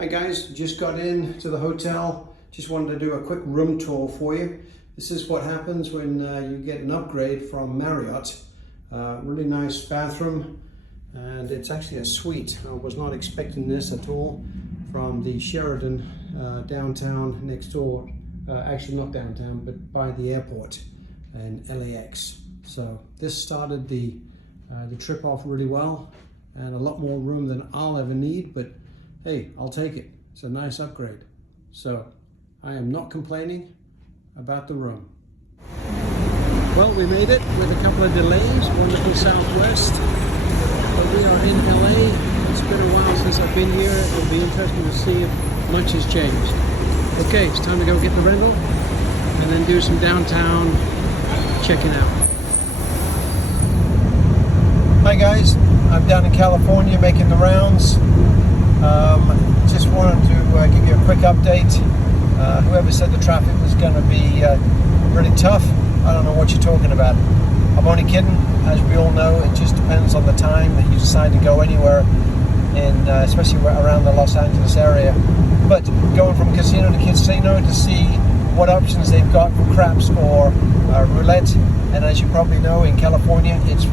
Hi guys, just got in to the hotel. Just wanted to do a quick room tour for you. This is what happens when you get an upgrade from Marriott. Really nice bathroom, and it's actually a suite. I was not expecting this at all from the Sheraton downtown next door. Actually not downtown, but by the airport in LAX. So this started the trip off really well, and a lot more room than I'll ever need, but hey, I'll take it. It's a nice upgrade. So I am not complaining about the room. Well, we made it with a couple of delays. Wonderful Southwest. But we are in LA. It's been a while since I've been here. It'll be interesting to see if much has changed. Okay, it's time to go get the rental and then do some downtown checking out. Hi guys, I'm down in California making the rounds. Just wanted to give you a quick update. Whoever said the traffic was going to be really tough, I don't know what you're talking about. I'm only kidding. As we all know, it just depends on the time that you decide to go anywhere, especially around the Los Angeles area. But going from casino to casino to see what options they've got for craps or roulette, and as you probably know, in California, it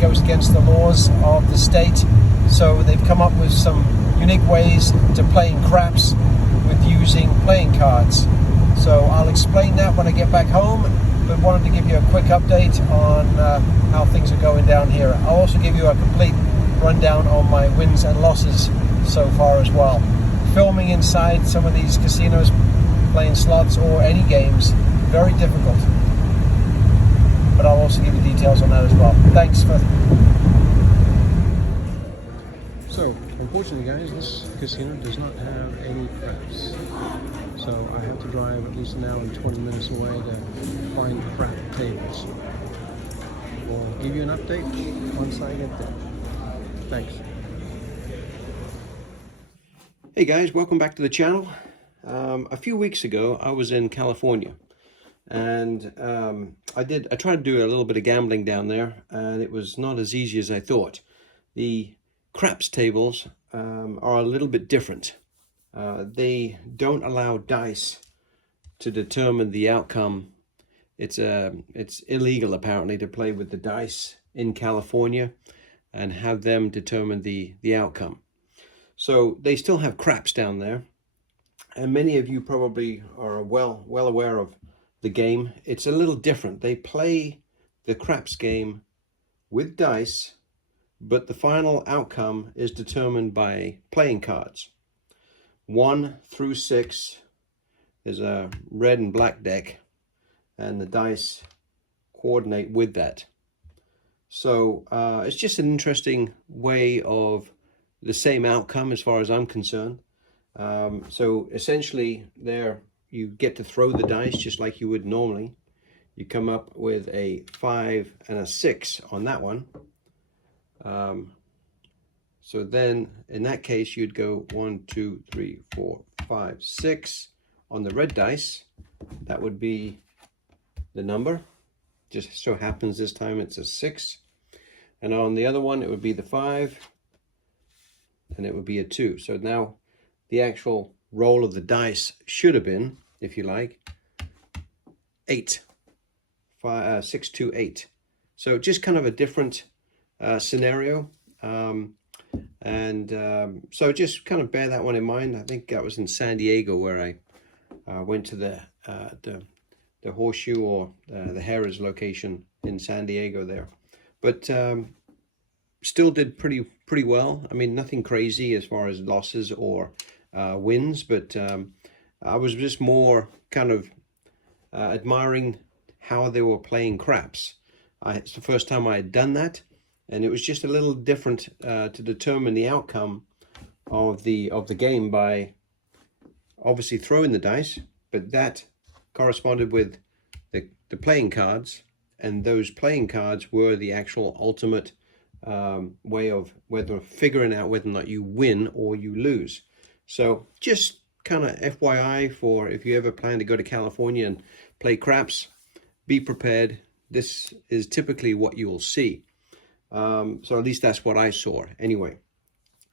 goes against the laws of the state. So they've come up with some unique ways to playing craps with using playing cards. So I'll explain that when I get back home, but wanted to give you a quick update on how things are going down here. I'll also give you a complete rundown on my wins and losses so far as well. Filming inside some of these casinos, playing slots or any games, very difficult. But I'll also give you details on that as well. Thanks for... So, unfortunately guys, this casino does not have any craps. So I have to drive at least an hour and 20 minutes away to find crap tables. We'll give you an update once I get there. Thanks. Hey guys, welcome back to the channel. A few weeks ago I was in California, and I tried to do a little bit of gambling down there, and it was not as easy as I thought. The craps tables are a little bit different. They don't allow dice to determine the outcome. It's illegal apparently to play with the dice in California and have them determine the outcome. So they still have craps down there, and many of you probably are well aware of the game. It's a little different. They play the craps game with dice, but the final outcome is determined by playing cards. 1 through 6 is a red and black deck, and the dice coordinate with that. So it's just an interesting way of the same outcome as far as I'm concerned. So essentially there you get to throw the dice just like you would normally. You come up with a 5 and a 6 on that one. So then in that case you'd go 1, 2, 3, 4, 5, 6 on the red dice. That would be the number. Just so happens this time it's a 6. And on the other one it would be the 5, and it would be a 2. So now the actual roll of the dice should have been, if you like, 8. 6, 2, 8. So just kind of a different scenario. So just kind of bear that one in mind. I think that was in San Diego where I went to the Horseshoe or the Harrah's location in San Diego there. But still did pretty well. I mean, nothing crazy as far as losses or wins, but I was just more kind of admiring how they were playing craps. It's the first time I had done that, and it was just a little different to determine the outcome of the game by obviously throwing the dice, but that corresponded with the playing cards, and those playing cards were the actual ultimate way of figuring out whether or not you win or you lose. So just kind of FYI for if you ever plan to go to California and play craps, be prepared. This is typically what you will see. So at least that's what I saw anyway.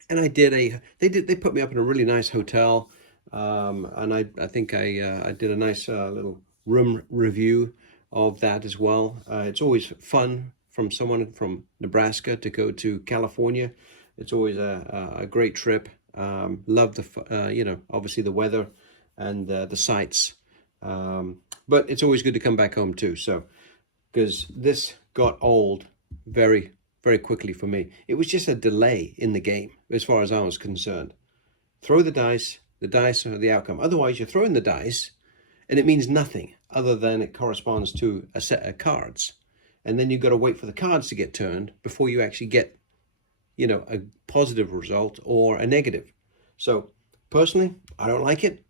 And they put me up in a really nice hotel, and I think I did a nice little room review of that as well. It's always fun from someone from Nebraska to go to California. It's always a great trip. Love obviously the weather and the sights. But it's always good to come back home too. So, because this got old very, very quickly for me. It was just a delay in the game as far as I was concerned. Throw the dice are the outcome. Otherwise, you're throwing the dice and it means nothing other than it corresponds to a set of cards. And then you've got to wait for the cards to get turned before you actually get, a positive result or a negative. So personally, I don't like it,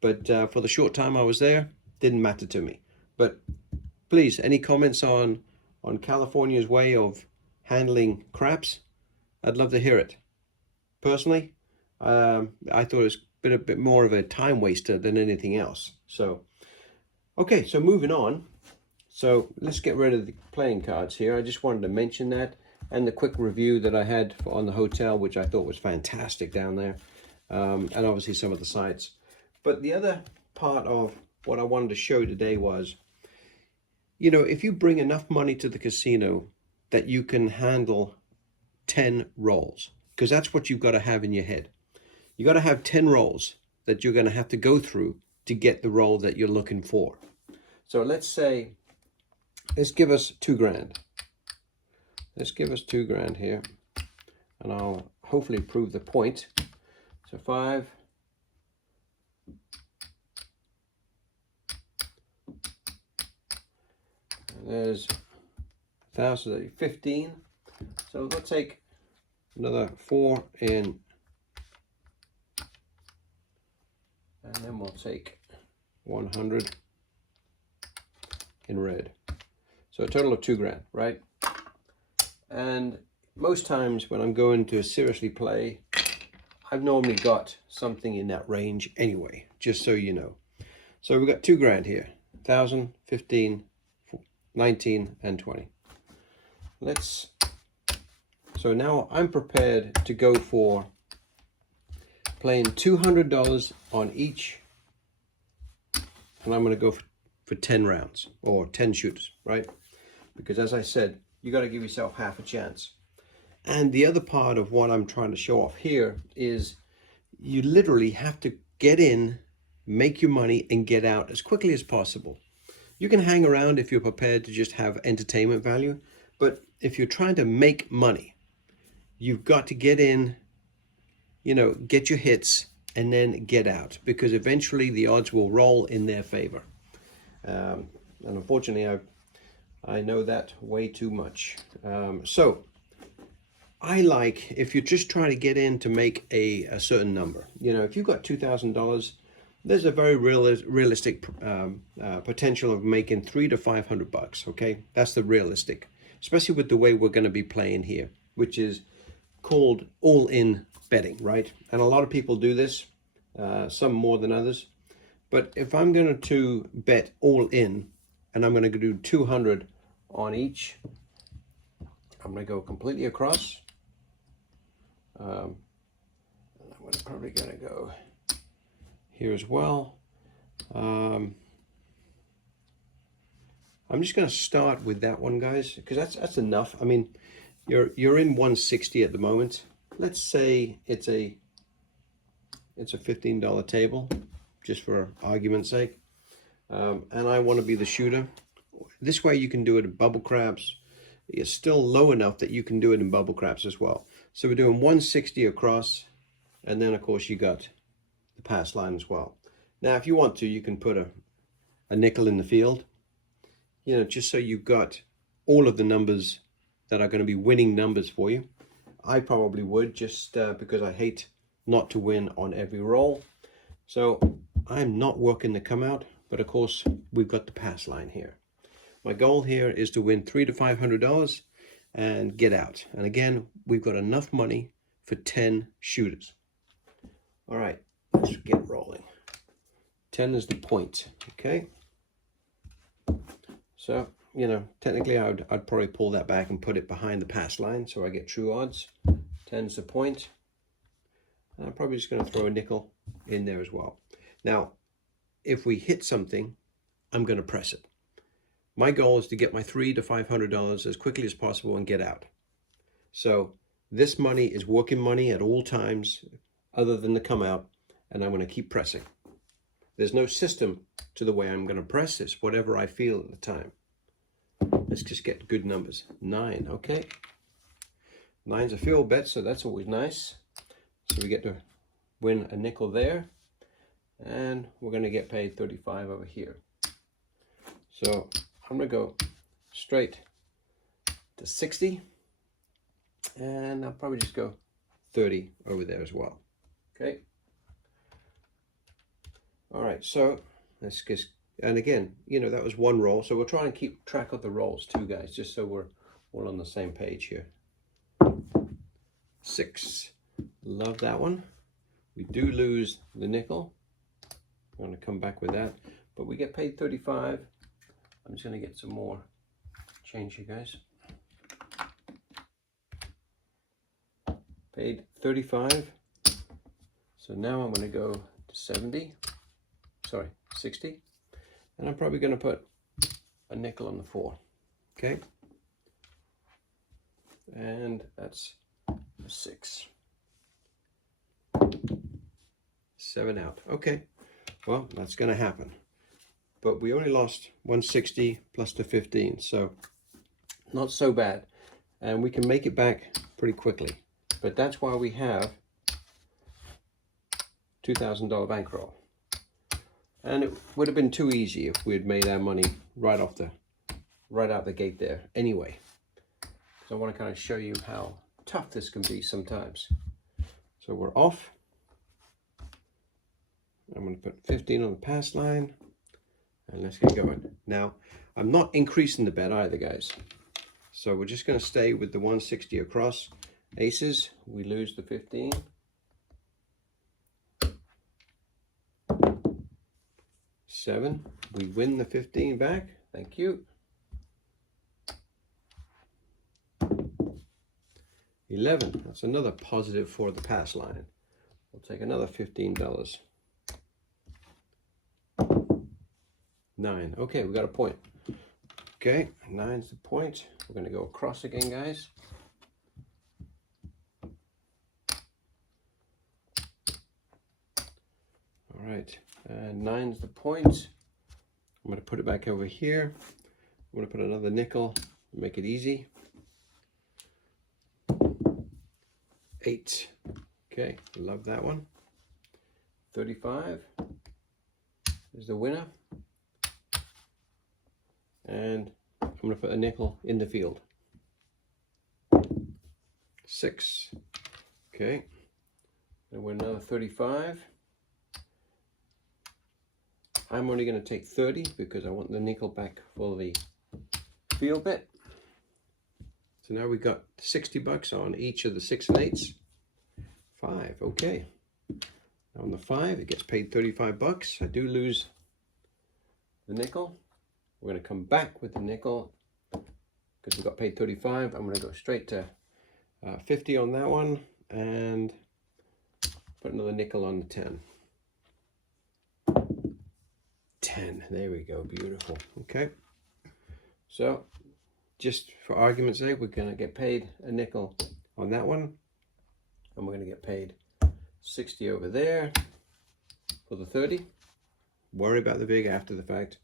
but for the short time I was there, didn't matter to me. But please, any comments on California's way of handling craps? I'd love to hear it. Personally, I thought it was been a bit more of a time waster than anything else. So, okay, so moving on. So let's get rid of the playing cards here. I just wanted to mention that, and the quick review that I had on the hotel, which I thought was fantastic down there, and obviously some of the sites. But the other part of what I wanted to show today was, if you bring enough money to the casino that you can handle 10 rolls, because that's what you've got to have in your head. You got to have 10 rolls that you're going to have to go through to get the roll that you're looking for. So let's give us $2,000. Let's give us $2,000 here, and I'll hopefully prove the point. So 5. And there's 1,000, 15. So let's take another 4 in, and then we'll take 100 in red. So a total of $2,000, right? And most times when I'm going to seriously play, I've normally got something in that range anyway, just so you know. So we've got $2,000 here, 1,000, 15, 19, and 20. So now I'm prepared to go for playing $200 on each, and I'm going to go for 10 rounds or 10 shooters, right? Because as I said, you got to give yourself half a chance. And the other part of what I'm trying to show off here is you literally have to get in, make your money, and get out as quickly as possible. You can hang around if you're prepared to just have entertainment value, but if you're trying to make money, you've got to get in, get your hits, and then get out, because eventually the odds will roll in their favor. And unfortunately, I know that way too much. So I like, if you're just trying to get in to make a certain number, if you've got $2,000, there's a very realistic potential of making $300 to $500. Okay, that's the realistic, especially with the way we're going to be playing here, which is called all-in betting, right? And a lot of people do this, some more than others. But if I'm going to bet all in, and I'm going to do 200 on each, I'm going to go completely across. And I'm probably going to go here as well. I'm just going to start with that one, guys, because that's enough. I mean, you're in 160 at the moment. Let's say it's a $15 table, just for argument's sake, and I want to be the shooter. This way you can do it in bubble craps. It's still low enough that you can do it in bubble craps as well. So we're doing 160 across, and then of course you got the pass line as well. Now if you want to, you can put a nickel in the field, just so you've got all of the numbers that are going to be winning numbers for you. I probably would, just because I hate not to win on every roll. So I'm not working the come out, but of course we've got the pass line here. My goal here is to win $300 to $500 and get out. And again, we've got enough money for 10 shooters. All right, let's get rolling. 10 is the point, okay? So, technically I'd probably pull that back and put it behind the pass line so I get true odds. 10's the point. And I'm probably just going to throw a nickel in there as well. Now, if we hit something, I'm going to press it. My goal is to get my $300 to $500 as quickly as possible and get out. So this money is working money at all times other than to come out, and I'm going to keep pressing. There's no system to the way I'm going to press this, whatever I feel at the time. Let's just get good numbers. 9, okay. 9's a field bet, so that's always nice. So we get to win a nickel there, and we're going to get paid 35 over here. So I'm going to go straight to 60, and I'll probably just go 30 over there as well. Okay. All right, so let's just, and again, you know, that was one roll, so we'll try and keep track of the rolls too, guys, just so we're all on the same page here. 6, love that one. We do lose the nickel. I'm going to come back with that, but we get paid 35. I'm just going to get some more change here, guys. Paid 35. So now I'm going to go to 60, and I'm probably going to put a nickel on the 4. Okay, and that's a 6. 7 out. Okay, well, that's going to happen, but we only lost 160 plus the 15, so not so bad, and we can make it back pretty quickly. But that's why we have $2,000 bankroll. And it would have been too easy if we had made our money right out the gate there anyway. So I want to kind of show you how tough this can be sometimes. So we're off. I'm going to put 15 on the pass line, and let's get going. Now, I'm not increasing the bet either, guys. So we're just going to stay with the 160 across. Aces, we lose the 15. 7, we win the 15 back. Thank you. 11, that's another positive for the pass line. We'll take another $15. 9, okay, we got a point. Okay, 9's the point. We're going to go across again, guys. All right, and 9's the point. I'm going to put it back over here. I'm going to put another nickel, make it easy. 8, okay, love that one. 35 is the winner. And I'm going to put a nickel in the field. 6, okay, and win another 35. I'm only going to take 30 because I want the nickel back for the field bet. So now we've got $60 on each of the 6 and 8s. 5, okay. Now on the 5, it gets paid $35. I do lose the nickel. We're going to come back with the nickel because we got paid 35. I'm going to go straight to 50 on that one and put another nickel on the 10. 10, there we go, beautiful. Okay, so just for argument's sake, we're going to get paid a nickel on that one, and we're going to get paid 60 over there for the 30. Worry about the vig after the fact.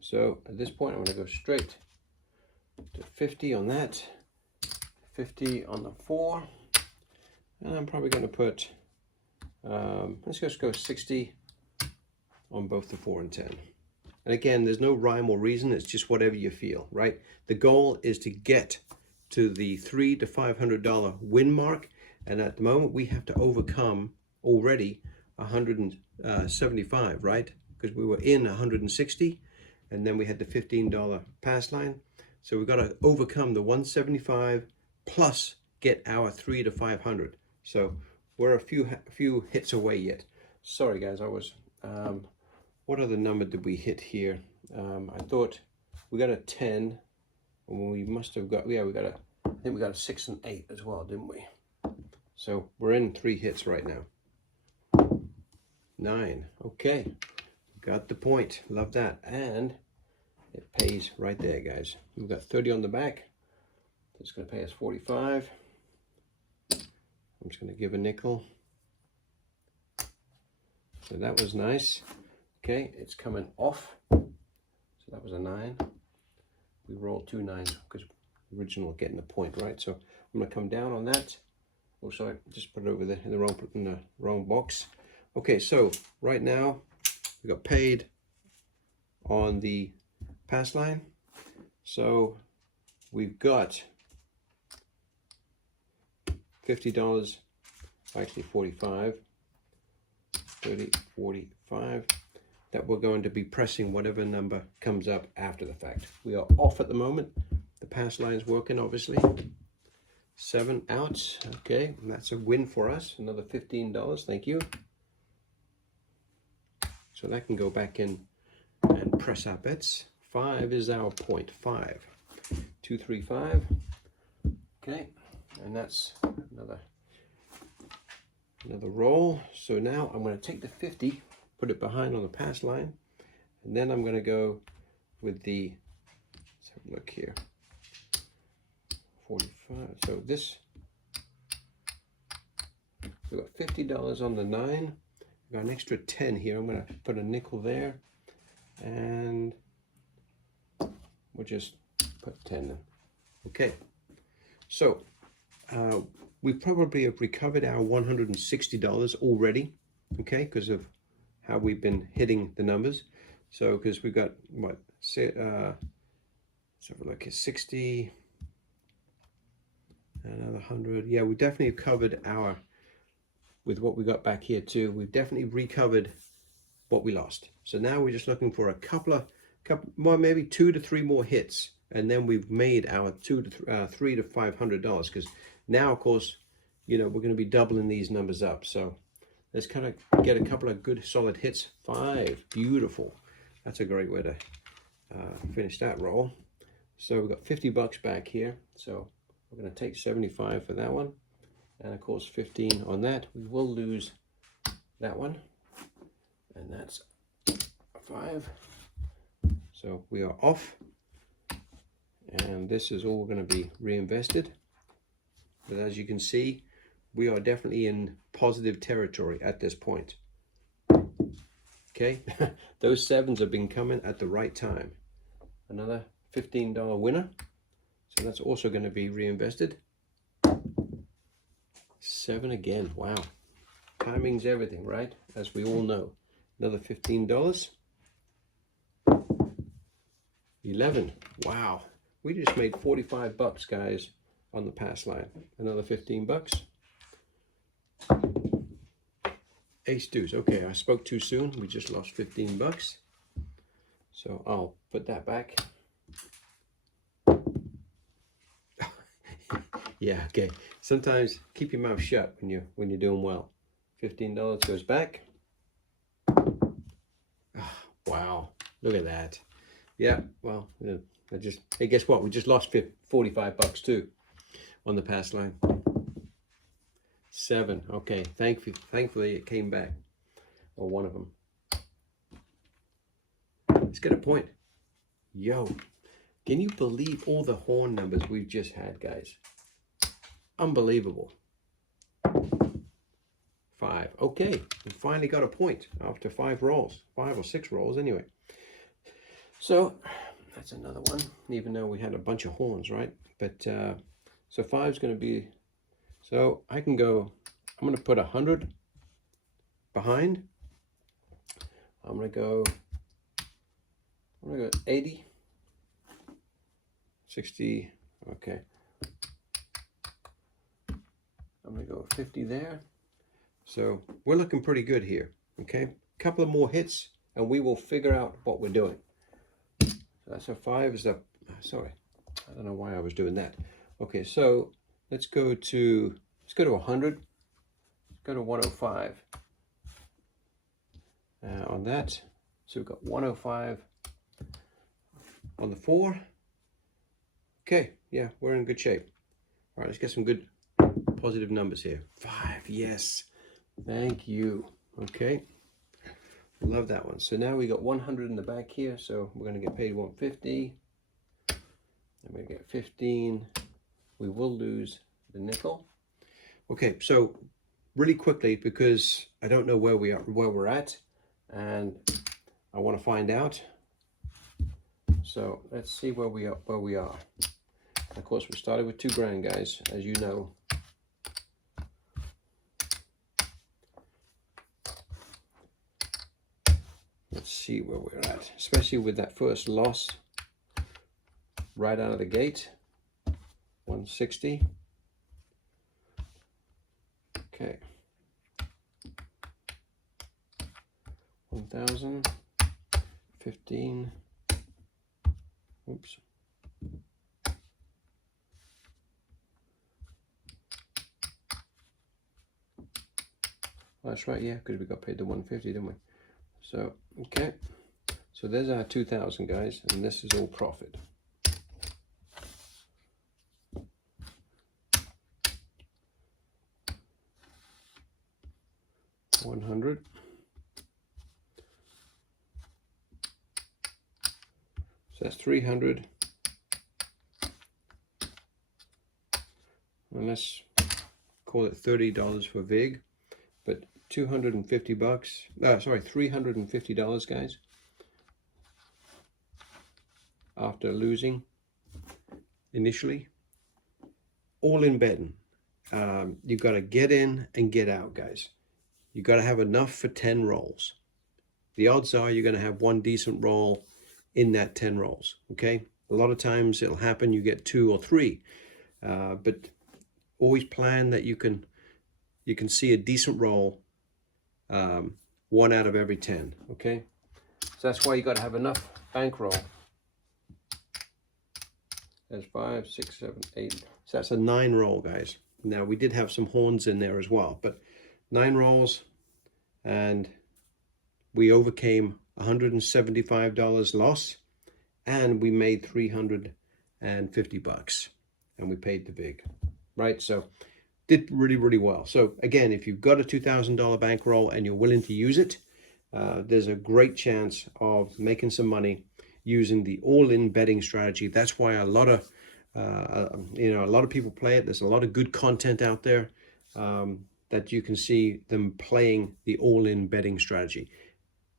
So at this point, I'm going to go straight to 50 on that, 50 on the 4, and I'm probably going to put, let's just go 60 on both the 4 and 10. And again, there's no rhyme or reason, it's just whatever you feel, right? The goal is to get to the $300 to $500 win mark, and at the moment we have to overcome already 175, right? Because we were in 160, and then we had the $15 pass line. So we've got to overcome the 175 plus get our 300 to 500. So we're a few hits away yet. Sorry guys, I was what other number did we hit here? I thought we got a 10, and we must have got, yeah, I think we got a 6 and 8 as well, didn't we? So we're in 3 hits right now. 9. Okay, got the point. Love that. And it pays right there, guys. We've got 30 on the back. It's going to pay us 45. I'm just going to give a nickel. So that was nice. Okay, it's coming off. So that was a 9. We rolled 2 9s because original getting the point, right? So I'm going to come down on that. Oh, sorry, just put it over there in the wrong box. Okay, so right now we got paid on the pass line. So we've got $50, actually 45, 30, 45, that we're going to be pressing whatever number comes up after the fact. We are off at the moment. The pass line's working, obviously. 7 outs. Okay, and that's a win for us. Another $15. Thank you. So that can go back in and press our bets. 5 is our point. 5. 2, 3, 5. Okay, and that's another roll. So now I'm going to take the 50, put it behind on the pass line, and then I'm going to go with the, let's have a look here, 45. So this, we've got $50 on the 9. We've got an extra 10 here. I'm going to put a nickel there, and we'll just put 10 in. Okay, so we probably have recovered our $160 already, okay, because of how we've been hitting the numbers. So because we've got what, let's have a look at 60, another 100. Yeah, we definitely covered our, with what we got back here too, we've definitely recovered what we lost. So now we're just looking for a couple more, maybe 2 to 3 more hits, and then we've made our $300 to $500, because now, of course, you know, we're going to be doubling these numbers up. So let's kind of get a couple of good solid hits. 5, beautiful. That's a great way to finish that roll. So we've got $50 back here. So we're going to take 75 for that one, and of course 15 on that. We will lose that one, and that's a 5. So we are off, and this is all going to be reinvested. But as you can see, we are definitely in positive territory at this point. Okay, those 7s have been coming at the right time. Another $15 winner. So that's also going to be reinvested. 7 again. Wow. Timing's everything, right? As we all know. Another $15. 11. Wow. We just made $45, guys, on the pass line. Another $15. Ace deuce. Okay, I spoke too soon. We just lost $15. So I'll put that back. Yeah, okay. Sometimes keep your mouth shut when you're doing well. $15 goes back. Oh, wow, look at that. Yeah, well, hey, guess what? We just lost $45 too on the pass line. 7. Okay, thankfully it came back, or one of them. Let's get a point. Yo, can you believe all the horn numbers we've just had, guys? Unbelievable. 5. Okay, we finally got a point after 5 rolls, 5 or 6 rolls anyway. So that's another one, even though we had a bunch of horns, right? But so 5 is going to be, so I can go, I'm going to put 100 behind. I'm going to go 80, 60, okay. I'm going to go 50 there. So we're looking pretty good here, okay? Couple of more hits and we will figure out what we're doing. So that's a 5 is up, sorry, I don't know why I was doing that. Okay, so let's go to 100. Let's go to 105 on that. So we've got 105 on the 4. Okay, yeah, we're in good shape. All right, let's get some good positive numbers here. 5, yes. Thank you. Okay. Love that one. So now we got 100 in the back here, so we're going to get paid 150. I'm going to get 15. We will lose the nickel. Okay, so really quickly, because I don't know where we're at, and I want to find out. So let's see where we are. Of course, we started with 2 grand, guys, as you know. Let's see where we're at, especially with that first loss right out of the gate. 160. Okay. 1,000. 15. Oops. That's right, yeah, because we got paid the 150, didn't we? So, okay. So there's our 2,000, guys, and this is all profit. $100. So that's 300. And let's call it $30 for VIG, but 250 bucks. Sorry, $350, guys. After losing initially, all in betting. You got to get in and get out, guys. You got to have enough for 10 rolls. The odds are you're going to have one decent roll in that 10 rolls. Okay, a lot of times it'll happen you get 2 or 3, but always plan that you can see a decent roll, 1 out of every 10. Okay, so that's why you got to have enough bankroll. There's 5, 6, 7, 8. So that's a 9 roll, guys. Now we did have some horns in there as well, but 9 rolls, and we overcame $175 loss, and we made 350 bucks, and we paid the VIG, right? So did really well. So again, if you've got a $2,000 bankroll and you're willing to use it, there's a great chance of making some money using the all-in betting strategy. That's why a lot of people play it. There's a lot of good content out there that you can see them playing the all-in betting strategy.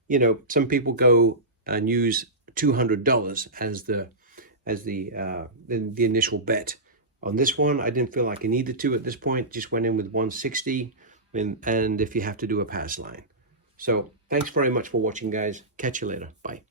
You know, some people go and use $200 as the initial bet. On this one, I didn't feel like I needed to at this point. Just went in with 160, and if you have to do a pass line. So thanks very much for watching, guys. Catch you later. Bye.